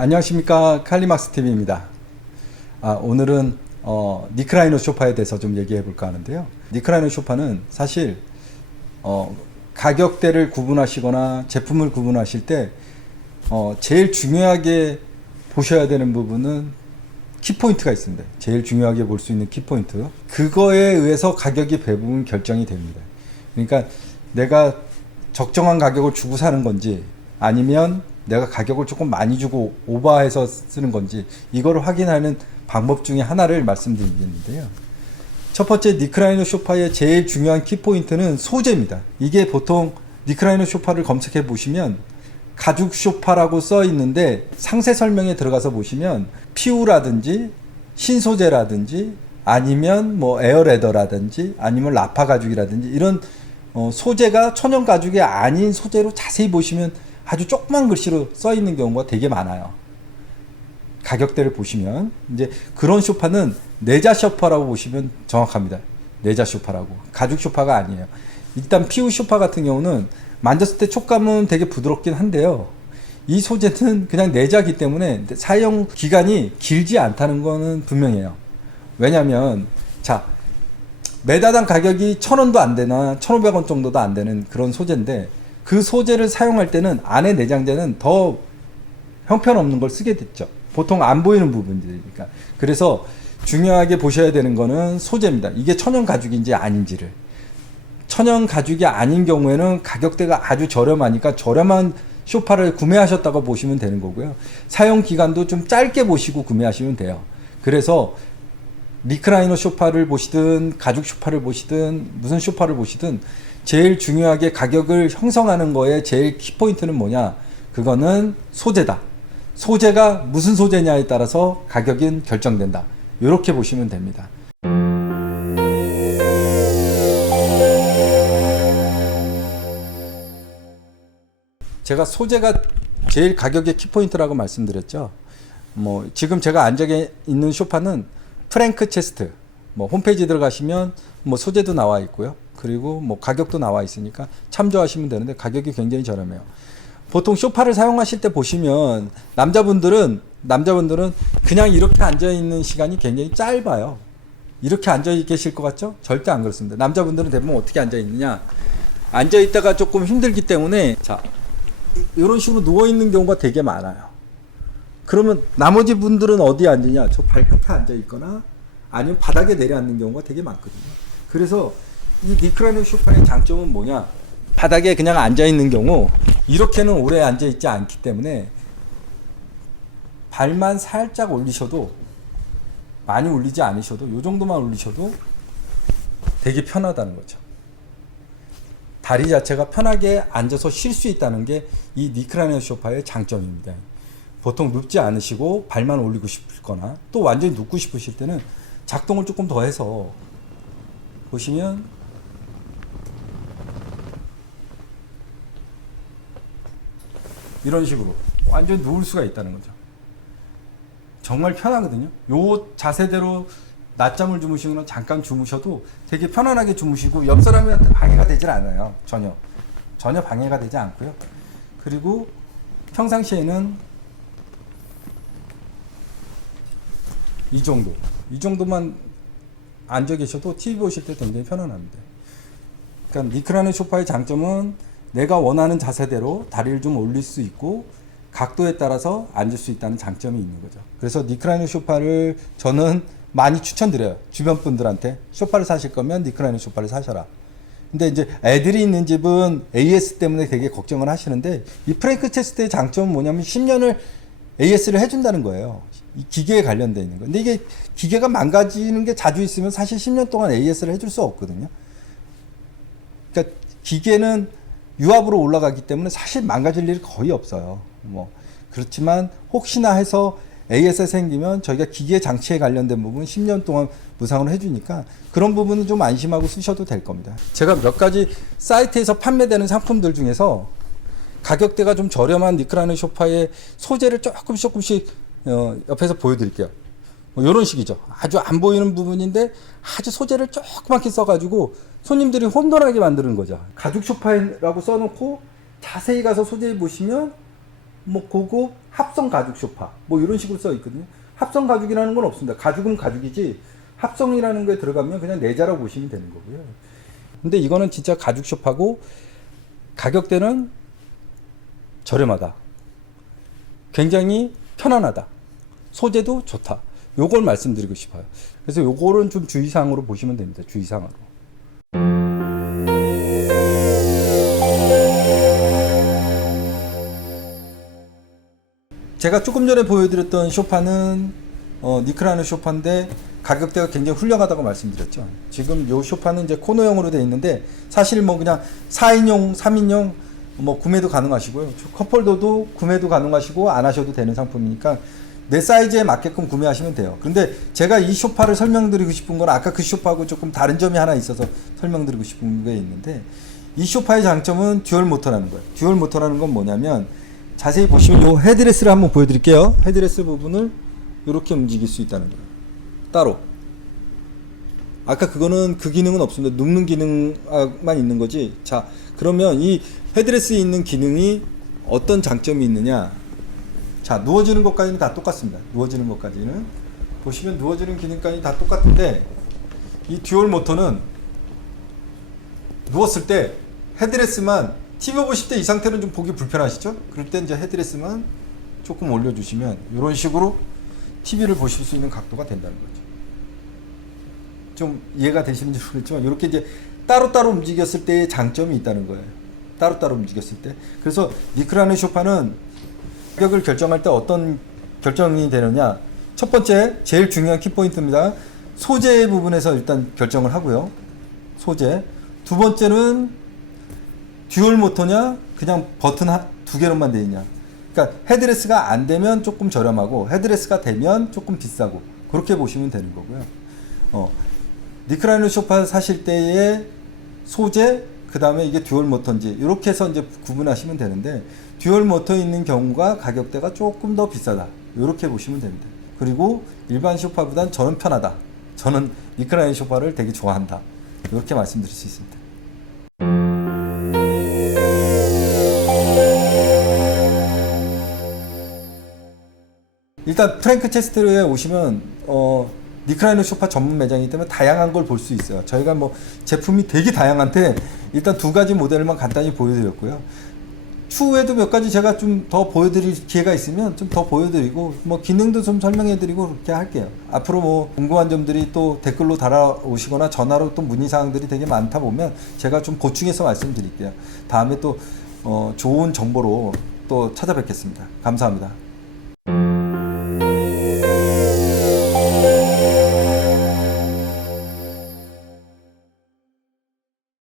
안녕하십니까, 칼리막스TV입니다. 오늘은 니크라이너 소파에 대해서 좀 얘기해 볼까 하는데요. 니크라이너 소파는 사실 가격대를 구분하시거나 제품을 구분하실 때 제일 중요하게 보셔야 되는 부분은 키포인트가 있습니다. 제일 중요하게 볼 수 있는 키포인트, 그거에 의해서 가격이 대부분 결정이 됩니다. 그러니까 내가 적정한 가격을 주고 사는 건지, 아니면 내가 가격을 조금 많이 주고 오버해서 쓰는 건지, 이거를 확인하는 방법 중에 하나를 말씀드리겠는데요. 첫 번째, 니크라이너 소파의 제일 중요한 키포인트는 소재입니다. 이게 보통 니크라이너 소파를 검색해 보시면 가죽 소파라고 써 있는데, 상세 설명에 들어가서 보시면 PU라든지 신소재라든지 아니면 뭐 에어레더라든지 아니면 라파 가죽이라든지 이런 소재가 천연 가죽이 아닌 소재로 자세히 보시면 아주 조그만 글씨로 써 있는 경우가 되게 많아요. 가격대를 보시면 이제 그런 소파는 내자 소파라고 보시면 정확합니다. 내자 소파라고, 가죽 소파가 아니에요. 일단 PU 소파 같은 경우는 만졌을 때 촉감은 되게 부드럽긴 한데요, 이 소재는 그냥 내자기 때문에 사용 기간이 길지 않다는 거는 분명해요. 왜냐면 자, 매다당 가격이 1,000원도 안 되나 1,500원 정도도 안 되는 그런 소재인데, 그 소재를 사용할 때는 안에 내장재는 더 형편없는 걸 쓰게 됐죠. 보통 안 보이는 부분들이니까. 그래서 중요하게 보셔야 되는 거는 소재입니다. 이게 천연 가죽인지 아닌지를. 천연 가죽이 아닌 경우에는 가격대가 아주 저렴하니까 저렴한 소파를 구매하셨다고 보시면 되는 거고요. 사용 기간도 좀 짧게 보시고 구매하시면 돼요. 그래서 리크라이너 소파를 보시든 가죽 소파를 보시든 무슨 소파를 보시든 제일 중요하게 가격을 형성하는 거에 제일 키포인트는 뭐냐? 그거는 소재다. 소재가 무슨 소재냐에 따라서 가격은 결정된다. 이렇게 보시면 됩니다. 제가 소재가 제일 가격의 키포인트라고 말씀드렸죠. 지금 제가 앉아 있는 소파는 프랭크 체스트, 홈페이지 들어가시면 소재도 나와 있고요. 그리고 가격도 나와 있으니까 참조하시면 되는데, 가격이 굉장히 저렴해요. 보통 소파를 사용하실 때 보시면 남자분들은 그냥 이렇게 앉아 있는 시간이 굉장히 짧아요. 이렇게 앉아 계실 것 같죠? 절대 안 그렇습니다. 남자분들은 대부분 어떻게 앉아 있느냐? 앉아 있다가 조금 힘들기 때문에 이런 식으로 누워 있는 경우가 되게 많아요. 그러면 나머지 분들은 어디에 앉느냐? 저 발끝에 앉아 있거나 아니면 바닥에 내려앉는 경우가 되게 많거든요. 그래서 이 니크라이너 소파의 장점은 뭐냐? 바닥에 그냥 앉아 있는 경우 이렇게는 오래 앉아 있지 않기 때문에 발만 살짝 올리셔도, 많이 올리지 않으셔도, 이 정도만 올리셔도 되게 편하다는 거죠. 다리 자체가 편하게 앉아서 쉴 수 있다는 게 이 니크라이너 소파의 장점입니다. 보통 눕지 않으시고 발만 올리고 싶거나 또 완전히 눕고 싶으실 때는 작동을 조금 더 해서 보시면 이런 식으로 완전히 누울 수가 있다는 거죠. 정말 편하거든요. 요 자세대로 낮잠을 주무시거나 잠깐 주무셔도 되게 편안하게 주무시고 옆 사람한테 방해가 되질 않아요. 전혀 방해가 되지 않고요. 그리고 평상시에는 이 정도만 앉아 계셔도 TV 보실 때 굉장히 편안합니다. 그러니까 니크라이너 소파의 장점은 내가 원하는 자세대로 다리를 좀 올릴 수 있고 각도에 따라서 앉을 수 있다는 장점이 있는 거죠. 그래서 니크라이너 소파를 저는 많이 추천드려요. 주변 분들한테 소파를 사실 거면 니크라이너 소파를 사셔라. 근데 이제 애들이 있는 집은 AS 때문에 되게 걱정을 하시는데, 이 프랭크 체스트의 장점은 뭐냐면 10년을 AS를 해준다는 거예요. 이 기계에 관련되어 있는 거. 근데 이게 기계가 망가지는 게 자주 있으면 사실 10년 동안 AS를 해줄 수 없거든요. 그러니까 기계는 유압으로 올라가기 때문에 사실 망가질 일이 거의 없어요. 그렇지만 혹시나 해서 AS가 생기면 저희가 기계 장치에 관련된 부분 10년 동안 무상으로 해주니까 그런 부분은 좀 안심하고 쓰셔도 될 겁니다. 제가 몇 가지 사이트에서 판매되는 상품들 중에서 가격대가 좀 저렴한 니크라이너 소파의 소재를 조금씩 옆에서 보여드릴게요. 이런 식이죠. 아주 안 보이는 부분인데 아주 소재를 조그맣게 써가지고 손님들이 혼돈하게 만드는 거죠. 가죽 소파라고 써놓고 자세히 가서 소재 보시면 고급 합성 가죽 소파 뭐 이런 식으로 써 있거든요. 합성 가죽이라는 건 없습니다. 가죽은 가죽이지 합성이라는 거에 들어가면 그냥 내자라고 보시면 되는 거고요. 근데 이거는 진짜 가죽 소파고 가격대는 저렴하다. 굉장히 편안하다. 소재도 좋다. 요걸 말씀드리고 싶어요. 그래서 요거는 좀 주의사항으로 보시면 됩니다. 주의사항으로. 제가 조금 전에 보여드렸던 소파는 니크라는 소파인데 가격대가 굉장히 훌륭하다고 말씀드렸죠. 지금 요 소파는 이제 코너형으로 되어 있는데 사실 뭐 그냥 4인용, 3인용 뭐 구매도 가능하시고요. 컵홀더도 구매도 가능하시고 안 하셔도 되는 상품이니까 내 사이즈에 맞게끔 구매하시면 돼요. 그런데 제가 이 소파를 설명드리고 싶은 건 아까 그 소파하고 조금 다른 점이 하나 있어서 설명드리고 싶은 게 있는데 이 소파의 장점은 듀얼 모터라는 거예요. 듀얼 모터라는 건 뭐냐면 자세히 보시면 이 헤드레스를 한번 보여드릴게요. 헤드레스 부분을 이렇게 움직일 수 있다는 거예요. 따로. 아까 그거는 그 기능은 없습니다. 눕는 기능만 있는 거지. 자, 그러면 이 헤드레스에 있는 기능이 어떤 장점이 있느냐. 자, 누워지는 것까지는 다 똑같습니다. 누워지는 것까지는. 보시면 누워지는 기능까지 다 똑같은데 이 듀얼 모터는 누웠을 때 헤드레스만 TV 보실 때 이 상태는 좀 보기 불편하시죠? 그럴 때 이제 헤드레스만 조금 올려주시면 이런 식으로 TV를 보실 수 있는 각도가 된다는 거죠. 좀 이해가 되시는지 모르겠지만 이렇게 이제 따로따로 움직였을 때의 장점이 있다는 거예요. 따로따로 움직였을 때. 그래서 니크라는 소파는 가격을 결정할 때 어떤 결정이 되느냐. 첫 번째 제일 중요한 키포인트입니다. 소재 부분에서 일단 결정을 하고요. 소재. 두 번째는 듀얼 모터냐 그냥 버튼 두 개로만 되어 있냐. 그러니까 헤드레스가 안 되면 조금 저렴하고 헤드레스가 되면 조금 비싸고 그렇게 보시면 되는 거고요. 니크라이너 소파 사실 때의 소재 그 다음에 이게 듀얼 모터인지 이렇게 해서 이제 구분하시면 되는데 듀얼 모터 있는 경우가 가격대가 조금 더 비싸다 이렇게 보시면 됩니다. 그리고 일반 소파보단 저는 편하다. 저는 니크라이너 소파를 되게 좋아한다. 이렇게 말씀드릴 수 있습니다. 일단 프랭크 체스트에 오시면 니크라이너 소파 전문 매장이기 때문에 다양한 걸 볼 수 있어요. 저희가 뭐 제품이 되게 다양한데 일단 두 가지 모델만 간단히 보여드렸고요. 추후에도 몇 가지 제가 좀 더 보여드릴 기회가 있으면 좀 더 보여드리고 뭐 기능도 좀 설명해드리고 그렇게 할게요. 앞으로 뭐 궁금한 점들이 또 댓글로 달아오시거나 전화로 또 문의사항들이 되게 많다 보면 제가 좀 보충해서 말씀드릴게요. 다음에 또 좋은 정보로 또 찾아뵙겠습니다. 감사합니다.